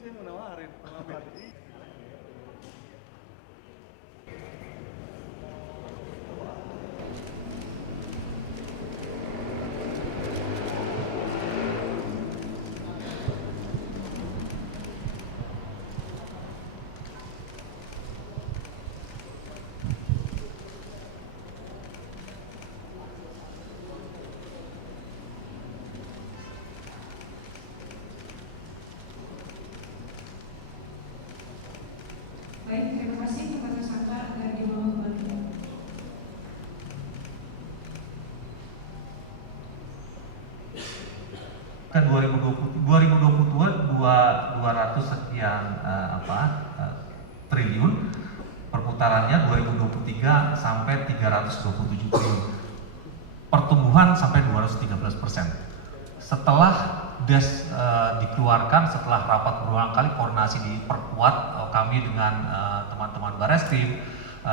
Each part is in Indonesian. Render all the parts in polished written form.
saya mau nawarin, mau ambil. Baik, terima kasih kepada Saka dari bawah Bali. Kan 2022 200 sekian triliun, perputarannya 2023 sampai 327 triliun, pertumbuhan sampai 213%. Setelah DES dikeluarkan, setelah rapat berulang kali koordinasi diperkuat kami dengan teman-teman Bareskrim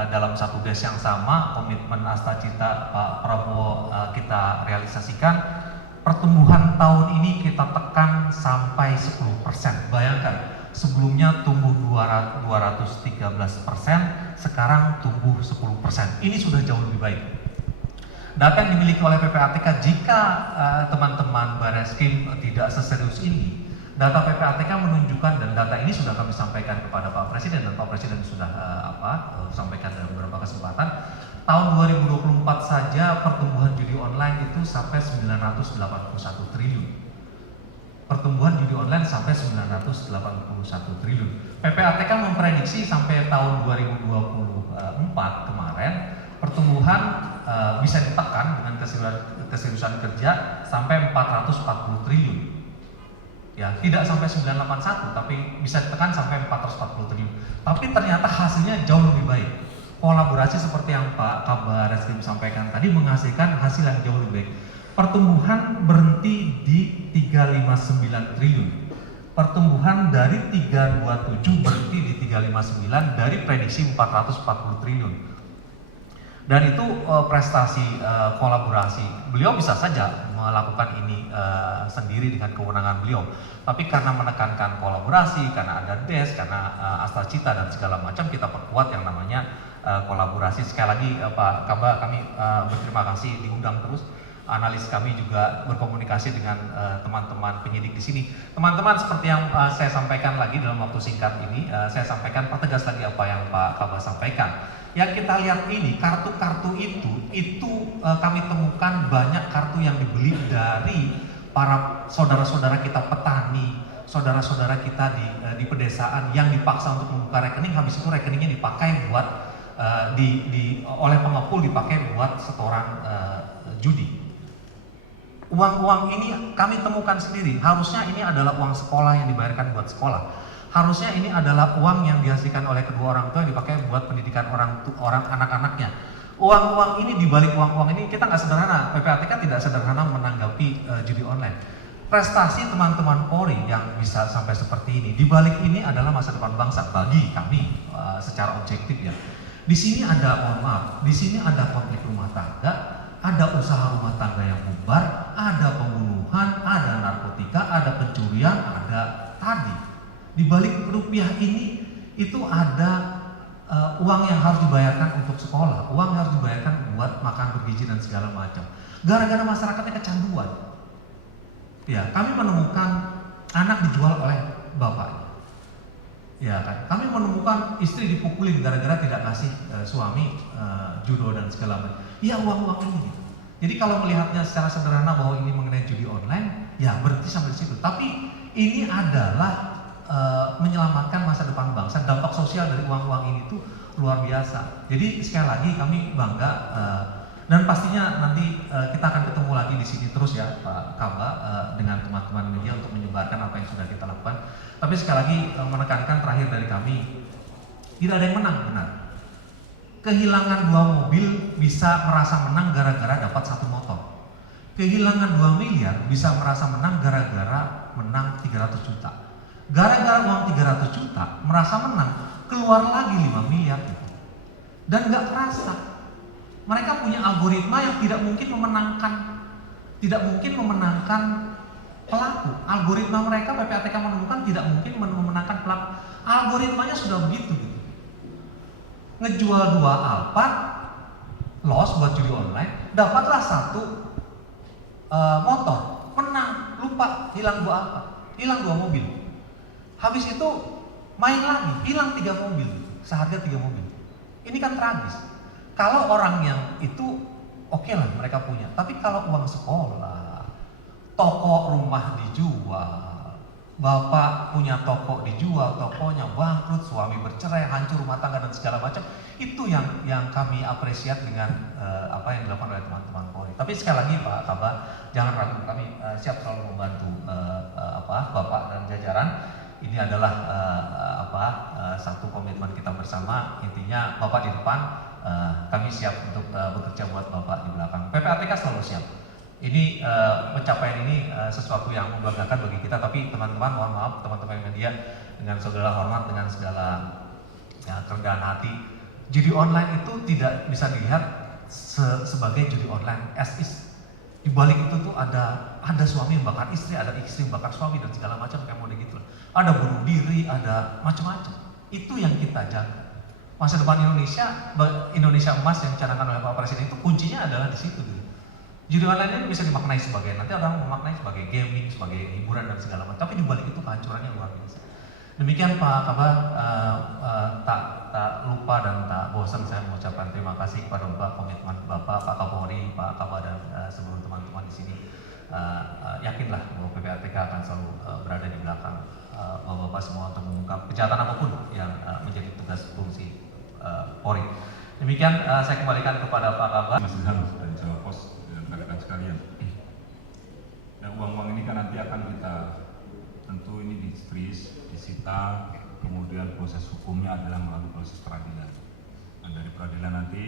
dalam satu DES yang sama, komitmen Astacita Pak Prabowo kita realisasikan. Pertumbuhan tahun ini kita tekan sampai 10%. Bayangkan, sebelumnya tumbuh 213%, sekarang tumbuh 10%. Ini sudah jauh lebih baik. Data yang dimiliki oleh PPATK, jika teman-teman Bareskrim tidak seserius ini, data PPATK menunjukkan, dan data ini sudah kami sampaikan kepada Pak Presiden, dan Pak Presiden sudah sampaikan dalam beberapa kesempatan. Tahun 2024 saja pertumbuhan judi online itu sampai 981 triliun. Pertumbuhan judi online sampai 981 triliun. PPATK memprediksi sampai tahun 2024 kemarin pertumbuhan bisa ditekan dengan keseriusan kerja sampai 440 triliun. Ya, tidak sampai 981, tapi bisa ditekan sampai 440 triliun. Tapi ternyata hasilnya jauh lebih baik. Kolaborasi seperti yang Pak Kabar Reskrim sampaikan tadi menghasilkan hasil yang jauh lebih baik. Pertumbuhan berhenti di 359 triliun. Pertumbuhan dari 327 berhenti di 359 dari prediksi 440 triliun. Dan itu prestasi kolaborasi. Beliau bisa saja melakukan ini sendiri dengan kewenangan beliau. Tapi karena menekankan kolaborasi, karena ada DES, karena Astacita dan segala macam, kita perkuat yang namanya kolaborasi. Sekali lagi Pak Kaba, kami berterima kasih diundang terus. Analis kami juga berkomunikasi dengan teman-teman penyidik di sini. Teman-teman, seperti yang saya sampaikan lagi dalam waktu singkat ini, saya sampaikan, pertegas lagi apa yang Pak Kaba sampaikan. Yang kita lihat ini, kartu-kartu itu kami temukan banyak kartu yang dibeli dari para saudara-saudara kita petani, saudara-saudara kita di pedesaan yang dipaksa untuk membuka rekening, habis itu rekeningnya dipakai buat oleh pengepul, dipakai buat setoran judi. Uang-uang ini kami temukan sendiri. Harusnya ini adalah uang sekolah yang dibayarkan buat sekolah. Harusnya ini adalah uang yang dihasilkan oleh kedua orang tua yang dipakai buat pendidikan orang anak-anaknya. Uang-uang ini, dibalik uang-uang ini kita nggak sederhana. PPATK tidak sederhana menanggapi judi online. Prestasi teman-teman Polri yang bisa sampai seperti ini, dibalik ini adalah masa depan bangsa bagi kami secara objektif ya. Di sini ada, mohon maaf, di sini ada konflik rumah tangga, ada usaha rumah tangga yang bubar, ada pembunuhan, ada narkotika, ada pencurian, ada tadi. Di balik rupiah ini itu ada uang yang harus dibayarkan untuk sekolah, uang yang harus dibayarkan buat makan bergizi dan segala macam. Gara-gara masyarakatnya kecanduan. Ya, kami menemukan anak dijual oleh bapaknya. Ya kan, kami menemukan istri dipukulin gara-gara tidak kasih suami judo dan segala macam. Ya, uang-uang ini. Jadi kalau melihatnya secara sederhana bahwa ini mengenai judi online, ya berhenti sampai di situ. Tapi ini adalah menyelamatkan masa depan bangsa. Dampak sosial dari uang-uang ini tuh luar biasa. Jadi sekali lagi kami bangga dan pastinya nanti kita akan ketemu lagi di sini terus ya Pak Kaba dengan teman-teman media untuk menyebarkan apa yang sudah kita lakukan. Tapi sekali lagi menekankan terakhir dari kami, tidak ada yang menang, benar. Kehilangan 2 mobil bisa merasa menang gara-gara dapat 1 motor. Kehilangan 2 miliar bisa merasa menang gara-gara menang 300 juta. Gara-gara uang 300 juta merasa menang, keluar lagi 5 miliar gitu. Dan nggak terasa. Mereka punya algoritma yang tidak mungkin memenangkan pelaku. Algoritma mereka PPATK menemukan tidak mungkin memenangkan pelaku. Algoritmanya sudah begitu gitu. Ngejual 2 Alphard, loss buat judi online, dapatlah 1 motor, menang, lupa, hilang 2 Alphard, hilang 2 mobil. Habis itu main lagi, hilang 3 mobil, seharga 3 mobil. Ini kan tragis. Kalau orang yang itu oke lah mereka punya, tapi kalau uang sekolah, toko rumah dijual, bapak punya toko dijual, tokonya bangkrut, suami bercerai, hancur rumah tangga dan segala macam, itu yang kami apresiat dengan apa yang dilakukan oleh teman-teman Polri. Tapi sekali lagi Pak Kabak, jangan ragu, kami siap selalu membantu Bapak dan jajaran. Ini adalah satu komitmen kita bersama. Intinya Bapak di depan, kami siap untuk bekerja buat Bapak di belakang. PPATK selalu siap. Ini pencapaian ini sesuatu yang membanggakan bagi kita, tapi teman-teman mohon maaf, teman-teman media, dengan segala hormat, dengan segala kerendahan hati, judi online itu tidak bisa dilihat sebagai judi online as is. Di balik itu tuh ada suami yang bakar istri, ada istri yang bakar suami dan segala macam kayak model gitu. Ada bunuh diri, ada macam-macam. Itu yang kita jaga. Masa depan Indonesia emas yang dicanangkan oleh Pak Presiden itu kuncinya adalah di situ. Gitu. Judi online ini bisa dimaknai sebagai, nanti orang memaknai sebagai gaming, sebagai hiburan dan segala macam. Tapi di balik itu kehancurannya luar biasa. Demikian Pak Kabak, tak lupa dan tak bosan saya mengucapkan terima kasih kepada Bapak, komitmen Bapak, Pak Kapolri, Pak Kabak dan seluruh teman-teman di sini. Yakinlah bahwa PPATK akan selalu berada di belakang Bapak semua untuk mengungkap kejahatan apapun yang menjadi tugas fungsi Polri. Demikian saya kembalikan kepada Pak Kabak. Mas Ilham dari Jawa Pos dan rekan-rekan sekalian. Dan uang-uang ini kan nanti akan kita tentu ini di-freeze, disita, kemudian proses hukumnya adalah melalui proses peradilan. Dan dari peradilan nanti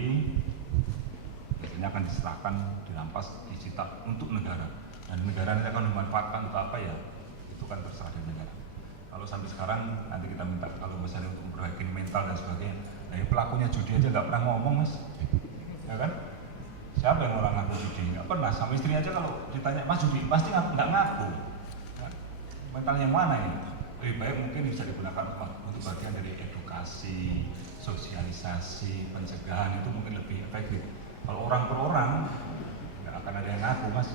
biasanya akan diserahkan, dirampas, disita untuk negara. Dan negara nanti akan dimanfaatkan untuk apa ya? Itu kan terserah dari negara. Kalau sampai sekarang nanti kita minta kalau misalnya untuk memperbaiki mental dan sebagainya, dari pelakunya judi aja nggak pernah ngomong mas, ya kan? Siapa yang orang ngaku judi? Nggak pernah. Sama istri aja kalau ditanya mas judi pasti nggak ngaku. Mentalnya mana ini? Lebih baik mungkin bisa digunakan untuk bagian dari edukasi, sosialisasi, pencegahan itu mungkin lebih efektif. Kalau orang per orang nggak akan ada yang ngaku mas.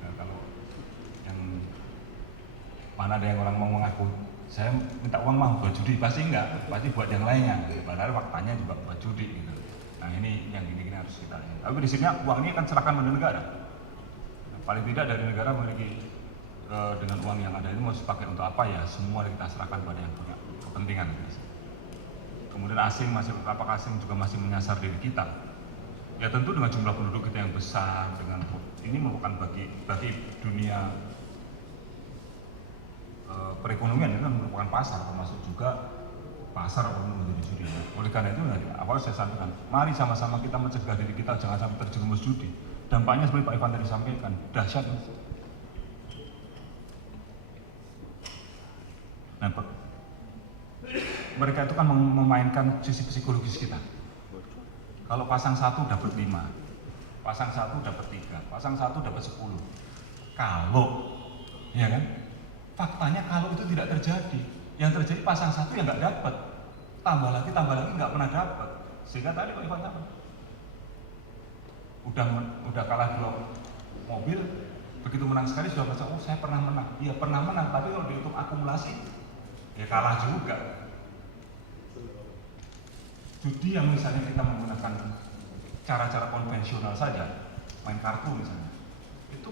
Nah, kalau yang mana ada yang orang mau mengaku saya minta uang mau buat judi, pasti enggak, pasti buat yang lainnya. Padahal faktanya juga buat judi gitu. Nah ini yang gini-gini harus kita lihat. Tapi di sini uang ini akan serahkan pada negara. Nah, paling tidak dari negara memiliki dengan uang yang ada ini mau dipakai untuk apa ya? Semua kita serahkan pada yang punya kepentingan. Kemudian asing masih, apakah asing juga masih menyasar diri kita? Ya tentu dengan jumlah penduduk kita yang besar, dengan ini merupakan bagi dunia perekonomian itu kan merupakan pasar, termasuk juga pasar untuk menjadi judi. Oleh karena itu, awal saya sampaikan, mari sama-sama kita mencegah diri kita jangan sampai terjerumus judi. Dampaknya seperti Pak Ivan tadi sampaikan, dahsyat. Nah, mereka itu kan memainkan sisi psikologis kita. Kalau pasang 1 dapat 5, pasang 1 dapat 3, pasang 1 dapat 10. Kalau, ya kan? Faktanya kalau itu tidak terjadi, yang terjadi pasang 1 yang nggak dapat, tambah lagi nggak pernah dapat. Sehingga tadi Pak Ivan apa? Udah kalah 2 mobil, begitu menang sekali sudah merasa oh saya pernah menang. Iya pernah menang, tapi kalau dihitung akumulasi ya kalah juga. Judi yang misalnya kita menggunakan cara-cara konvensional saja, main kartu misalnya, itu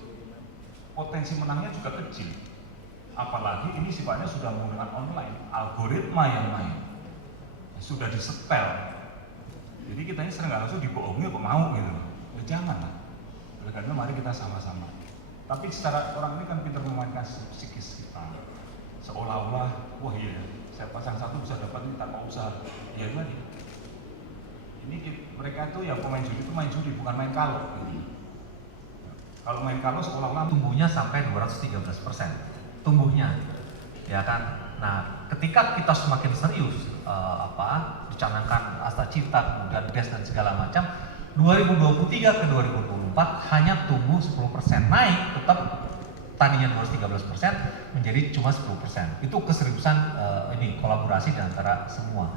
potensi menangnya juga kecil. Apalagi ini sifatnya sudah menggunakan online, algoritma yang main, sudah disetel. Jadi kita ini sering nggak langsung dibohongi kok mau gitu. Ya jangan lah. Oleh karena mari kita sama-sama. Tapi secara orang ini kan pintar memainkan psikis kita. Seolah-olah, wah iya, saya pasang 1 bisa dapat ini tanpa usaha. Ya tadi. Ini mereka itu yang pemain judi itu main judi bukan main kalau. Kalau main kalau seolah-olah tumbuhnya sampai 213%. Tumbuhnya, ya kan. Nah, ketika kita semakin serius dicanangkan Asta Cipta, kemudian DES dan segala macam, 2023 ke 2024 hanya tumbuh 10%, naik tetap tadinya 213% menjadi cuma 10%. Itu keseriusan ini kolaborasi di antara semua.